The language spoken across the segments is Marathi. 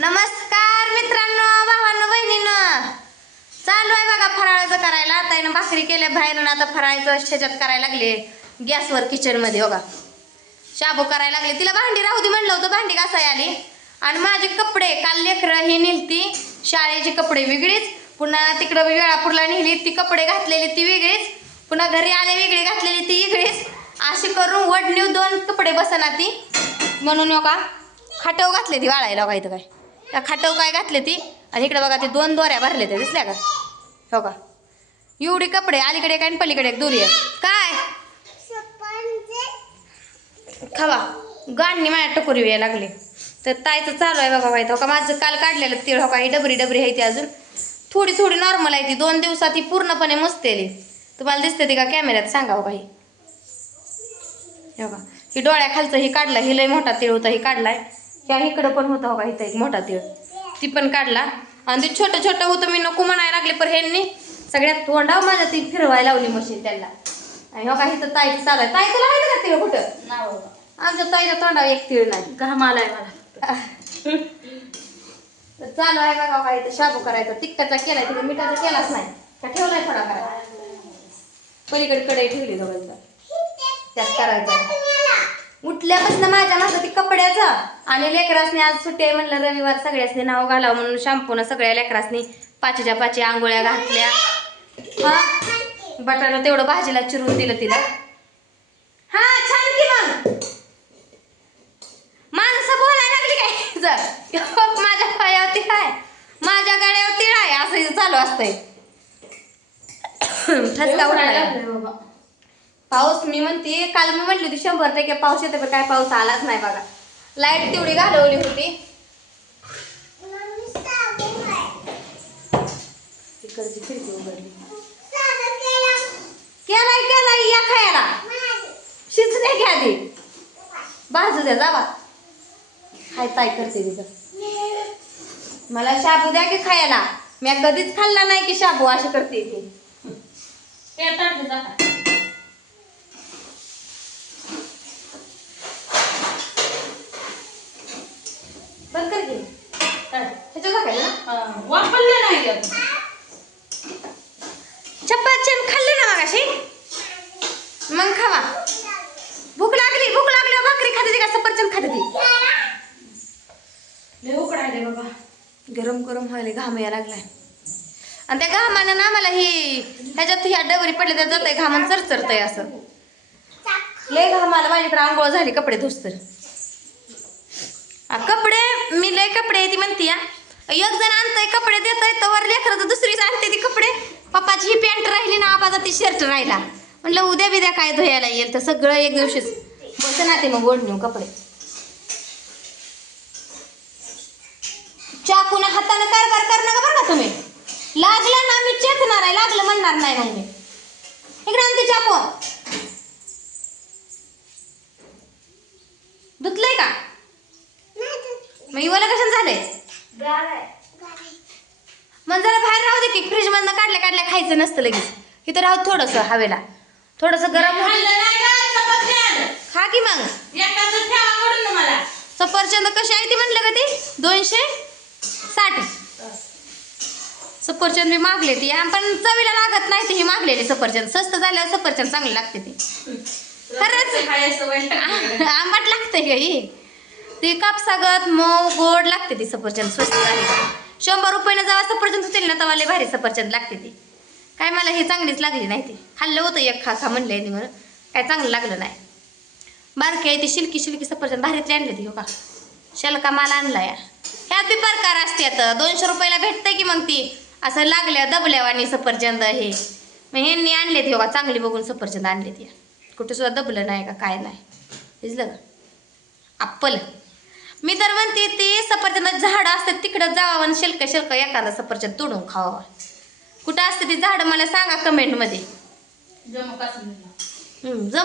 नमस्कार मित्रांनो, भावांनो, बहिणींनो. चालू आहे बघा फराळाचं करायला. आता भाकरी केल्या बाहेरून, आता फराळाचं शेजात करायला लागले गॅसवर किचन मध्ये. बघा शाबू करायला लागले. तिला भांडी राहू दे म्हणलं होतं, भांडी घासायला आली. आणि माझे कपडे काल लेकरं ही नेलती शाळेचे कपडे वेगळीच, पुन्हा तिकडं वेळापूरला नेली ती कपडे घातलेली ती वेगळीच, पुन्हा घरी आले वेगळी घातलेली ती वेगळीच. अशी करून वडणीव दोन कपडे बसना ती, म्हणून हो का खाटव घातले ती वाळायला. बघा इथं काय त्या खाटव काय घातले ती. आणि इकडे बघा ते दोन दोऱ्या भरले ते, दिसल्या का? हो का एवढी कपडे, अलीकडे काय आणि पलीकडे एक दोरी आहे काय. खावा गाणी माझ्या टकोरी वेळ लागले. तर ताईचं चालू आहे बघा वाईट. हो का माझं काल काढलेलं तीळ. हो का ही डबरी आहे ती, अजून थोडी थोडी नॉर्मल आहे ती. 2 दिवसात ही पूर्णपणे मस्तेली. तुम्हाला दिसते ती का कॅमेऱ्यात सांगा. हो का ही हो का ही डोळ्याखालचं ही काढला, ही लय मोठा तीळ होता ही काढलाय. ह्या इकडं पण होता. हो का इथं एक मोठा तीळ ती पण काढला. आणि ते छोटं छोटं होतं मी नको म्हणायला लागले, पण ह्यांनी सगळ्यात तोंडाव माझ्या ती फिरवायला लावली मशीन त्यांना. आणि हो का इथं ताईचं चालू आहे. ताई तुला माहिती का तीळ कुठं? आमच्या ताईच्या तोंडावर एक तीळ नाही. घाम आलाय मला. चालू आहे बघा का इथं शाबू करायचा. तिखटाचा केलाय, तिथे मिठाचा केलाच नाही का ठेवलाय थोडा करायला. पलीकडे कढई ठेवली दोघांचा त्यात करायचं. उठल्यापासून माझ्या माझं ती कपड्याचं आणि लेकरासनी आज सुट्टी आहे म्हणलं रविवार, सगळ्यासनी नाव घालावं म्हणून शॅम्पूनं सगळ्या लेकरासनी 5च्या 5 आंघोळ्या घातल्या. हा बटाटा तेवढं भाजीला चिरून दिलं तिला. हा छान की मग माणसं बोलायला लागली काय जर माझ्या पायावरती काय माझ्या गाड्यावर तिळ आहे असं चालू असतंय. ठसका उठायला पाऊस. मी म्हणते काल मी म्हटली होती 100% पाऊस येते, पण काय पाऊस आलाच नाही बघा. लाईट तेवढी घालवली होती. तिकडची खिडकी उघडली. केलाय या खायला शिजले घ्या आधी बाजू द्या जावा. हाय ताई करते तिथं. मला शाबू द्या की खायला. मी कधीच खाल्ला नाही की शाबू अशी करते ती. बंद कर घे ह्याच्यात टाकायचं ना. वापरले नाही चपाती खाल्ले ना मगाशी, मग खावा. भूक लागली भाकरी खाते का सफरचंद खाते ती. लय उकडायले बाबा, गरम व्हायला, घाम यायला लागलाय. आणि त्या घामानं ना मला ही ह्याच्यात ह्या डबरी पडले तर जातंय घामून चरचरतंय असं. लय घामाला माझ्याकडे आंघोळ झाली कपडे धुसतर. कपडे मी लय कपडे ती म्हणती या. एक जण आणतंय कपडे देतय तर लेकराचं दुसरीच आणते ती कपडे. पप्पाची ही पॅन्ट राहिली ना, आबाचा ती शर्ट राहिला. म्हणलं उद्या बिद्या काय धुयाला येईल तर सगळं एक दिवशीच बस ना ते मग ओढणीव कपडे. चाकून हाताने कारभार करणार का बरं का तुम्ही. लागलं ना मी चेतणार आहे, लागलं म्हणणार नाही मग मी. इकडे आणते चाकू. धुतलंय का मग इवाला कशाने झालंय. मग जरा बाहेर राहू दे की, फ्रीज मधनं काढल्या खायचं नसतं लगेच. इथं राहू थोडंसं हवेला, थोडंसं गरम खा की मग. सफरचंद कशी आहे ती म्हणलं का ती 260 सफरचंद मी मागले ती. पण चवीला लागत नाही ती ही मागलेली सफरचंद. स्वस्त झाल्यावर सफरचंद चांगली लागते ती. खरंच आंबट लागते का ही. ती कापसागत मऊ गोड लागते ती सफरचंद. स्वस्त झाली 100 रुपयानं जेव्हा सफरचंद होतील ना तेव्हा लय भारी सफरचंद लागते ती. काय मला हे चांगलीच लागली नाही ती. खाल्लं होतं एक खा म्हणलं आहे म्हणून, काय चांगलं लागलं नाही. बारकी आहे ती शिल्की सफरचंद भारीतली आणली ती. हो का शलका माल आणला या. ह्यात बी प्रकार असते. आता 200 रुपयाला भेटतंय की मग ती असं लागल्या दबल्यावानी सफरचंद हे. मग ह्यांनी आणले ती. हो का चांगली बघून सफरचंद आणले ती. कुठे सुद्धा दबलं नाही का काय नाही. दिसलं का ॲप्पल. मी तर म्हणते ती सफरचंद झाडं असतात तिकडं जावं आणि शिल्क एखादा सफरचंद तोडून खावा. कुठं असते ती झाडं मला सांगा कमेंटमध्ये. जम्मू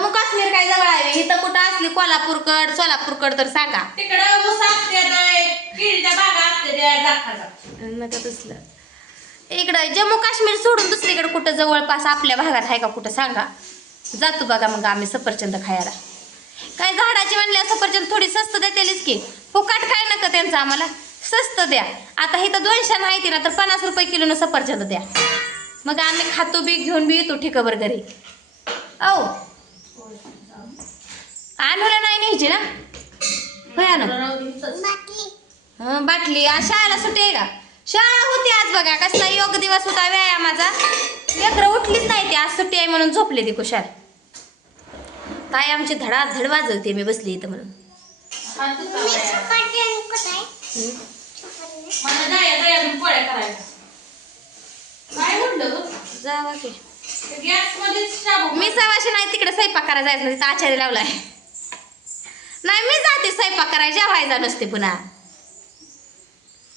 काश्मीर काय जवळ आहे इथं कुठं असली कोल्हापूरकड सोलापूरकड तर सांगा. नका तसलं. इकडं जम्मू काश्मीर सोडून दुसरीकडे कुठं जवळपास आपल्या भागात आहे का कुठं सांगा. जातो बघा मग आम्ही सफरचंद खायला. काय झाडाची म्हणल्या सफरचंद थोडी स्वस्त देतेलीच की, फुकाट काय नका त्यांचं आम्हाला. स्वस्त द्या. आता इथं 200 नाही ना तर 50 रुपये किलोनं सफरचंद द्या. मग आम्ही खातो बी घेऊन बी येतो ठिकाबर घरी. औ आणूला नाही न्यायची ना होय आणू बाटली. आज शाळेला सुट्टी आहे का? शाळा होती आज बघा. कसला योग दिवस होता व्यायामाचा. लेकरं उठलीच नाही ती. आज सुट्टी आहे म्हणून झोपले ती कुशाल. ताई आमची धडाधड वाजवते मी बसली इथं म्हणून. जावा की मी सवाशी नाही तिकडे स्वयंपाक करायला जायचं नाही. आचार्य लावलाय नाही. मी जाते स्वयंपाक करायला. जेवायचा नसते पुन्हा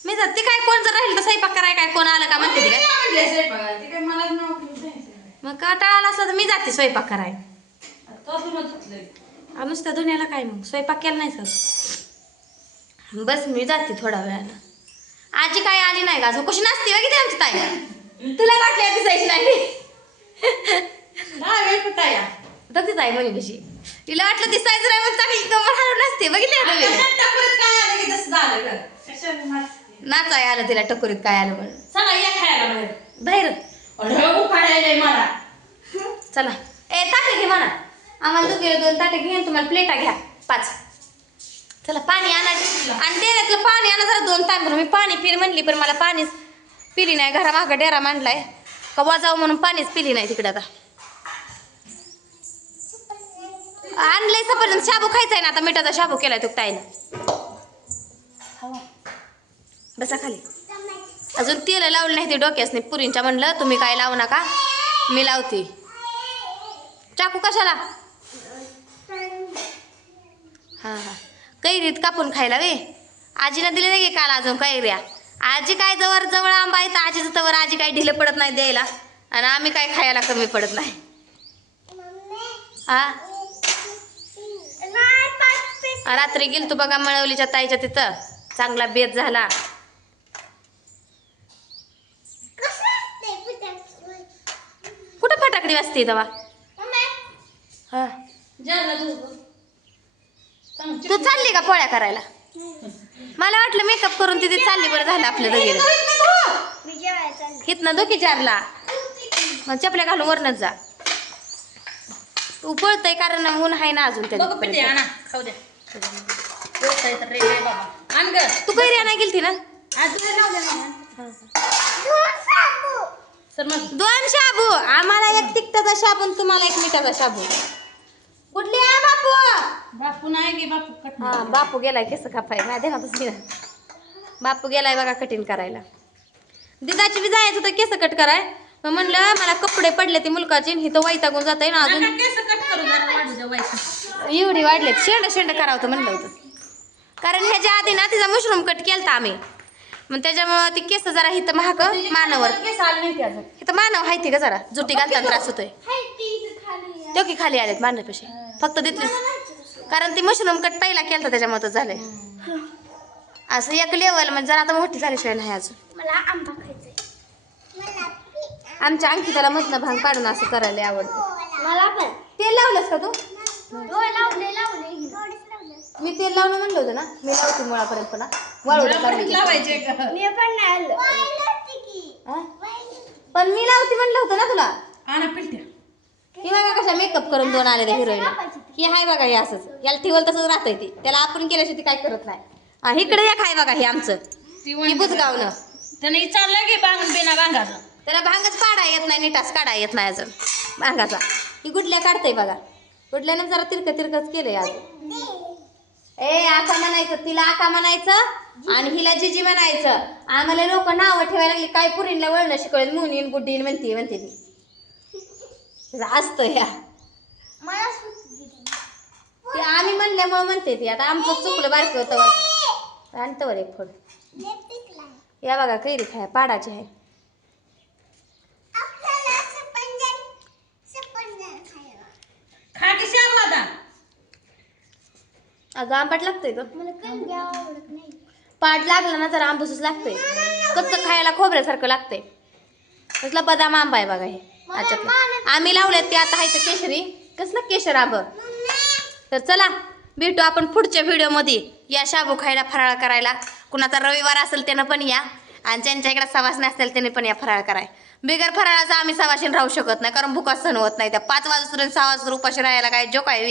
मी जाते. काय कोण जर राहील तर स्वयंपाक करायला काय कोण आलं का म्हणते काय मग काटाळा असला तर मी जाते स्वयंपाक करायला. नुसत्या दुनियाला काय मग स्वयंपाक केला नाही सर. बस मी जाते थोड्या वेळानं. आजी काय आली नाही का? कशी नसते बघितली आमची ताई. तुला वाटल्या दिसायची नाही तशीच आहे म्हणे कशी. तिला वाटलं दिसायचं नाही मग चांगली कमर हलवून नसते बघितली. नाचाय आलं तिला टकोरीत काय आलं म्हणून बाहेर चला. ए ताटे घे म्हणा आम्हाला दोघीला 2 ताटे घे. तुम्हाला प्लेटा घ्या 5. चला पाणी आणा आणि देण्यातलं पाणी आणा जरा 2 तांब्या. मी पाणी पिली म्हणली पण मला पाणीच पिली नाही. घरामागं डेरा मांडलाय का वाजावं म्हणून पाणीच पिली नाही तिकडे. आता आणलंय सफरचंद. शाबू खायचाय ना आता. मिठाचा शाबू केलाय तो ताईला. बसा खाली. अजून तेल लावलं नाही ते डोक्यासने पुरींच्या. म्हणलं तुम्ही काय लावू नका मी लावते. चाकू कशाला? हां हां कैरीत कापून खायला वे. आजीला दिले नाही काल अजून कैऱ्या. आजी काय जवळ जवळ आंबा आहे तर आजीचं तवर आजी काय ढिलं पडत नाही द्यायला. आणि आम्ही काय खायला कमी पडत नाही. हा रात्री गेल तू बघा मळवलीच्या ताईच्या तिथं. चांगला बेत झाला. कुठं फटाकडी वाजते तेव्हा? हा तू चालली का पोळ्या करायला? मला वाटलं मेकअप करून तिथे चालली. बरं झालं आपलं दोघीला. इथनं दोघी 4ला मग चपल्या घालून वरनच जा. तू पळतय कारण ऊन आहे ना अजून. त्या तू कैरी नाही गेलती ना? 2 शाबू. आम्हाला 1 तिखटाचा शाबू आणि तुम्हाला 1 मिठाचा शाबू. कुठली आहे बापू? बापू नाही गे बापू. हा बापू गेलाय केस कापाय. माझ्या ध्यानातच बापू गेलाय बघा कटिंग करायला. दिदाची बी जायचं होतं केस कट कराय. मग म्हणलं मला कपडे पडले ते मुलकाचे इथं वैतागून जात आहे ना अजून. एवढी वाढलेत. शेंड करावं होतं म्हणलं होतं. कारण ह्याच्या आधी ना तिचा मशरूम कट केलता आम्ही. मग त्याच्यामुळं ती केस जरा इथं महाग मानावर. इथं मानव हाय ती का जरा जुटी घालताना त्रास होतोय. तो की खाली आलेत मानण्यापेक्षा फक्त देतलीच. कारण ती मशरूम कट पहिला केलता त्याच्यामुळे झालंय. असं 1 लेवल म्हणजे जरा आता मोठी झाल्याशिवाय नाही अजून. मला आंबा खायचाय. आमच्या अंकिताला मधनं भांग पाडून असं करायला आवडतं. मला पण. तेल लावलंस का तू? लावले. मी तेल लावणं म्हणलं होतं ना. मी लावते मुळापर्यंत पुन्हा लावायचे मी पण नाही पण मी लावते म्हणलं होतं ना तुला. आणा पिलट्या. ही बघा कशा मेकअप करून 2 आले हिरोईन. ही हाय बघा हे असंच. याला ठेवलं तसंच राहतंय ती. त्याला आपण केल्याशिवाय ती काय करत नाही. आणि इकडे एक हाय बघा हे आमचं ही बुजगावनं. त्याने विचारलं की बांगून बिना बांगाचं. त्याला भांगच काढा येत नाही. नीटाच काढा येत नाही अजून भांगाचा. ही गुडल्या काढतंय बघा. गुडल्यानं जरा तिरकच केलंय आज. ए आका म्हणायचं. तिला आका म्हणायचं आणि हिला जिजी म्हणायचं. आम्हाला लोक नावं ठेवायला लागली. काय पुरींला वळणं शिकवलं. मुनीन गुड्डीन म्हणते ती असतं या. ते आम्ही म्हणल्यामुळे म्हणते ती. आता आमचं चुकलं बारकं होतं आणि तवर 1 फोड. या बघा कैरी खाया पाडाची आहे. खा की श्याम आता. अगं आंबट लागतंय ग. पाड लागला ना जरा आंबूसच लागतंय. कच्चं खायला खोबऱ्यासारखं लागतंय. कसला बदाम आंबा आहे बघा हे. अच्छा आम्ही लावल्यात ते आता आहे केशरी. कसलं केशर आंब. तर चला भेटू आपण पुढच्या व्हिडिओमध्ये. या शाबू खायला फराळ करायला. कुणाचा रविवार असेल त्यानं पण या आणि ज्यांच्या इकडे सवासणी असतील त्याने पण या फराळ कराय. बिगर फराळाचा आम्ही सवाशीन राहू शकत नाही कारण भुका सहन होत नाही. त्या 5 वाजेपर्यंत 6 वाजेपर्यंत उपाशी राहायला काय जोक आहे.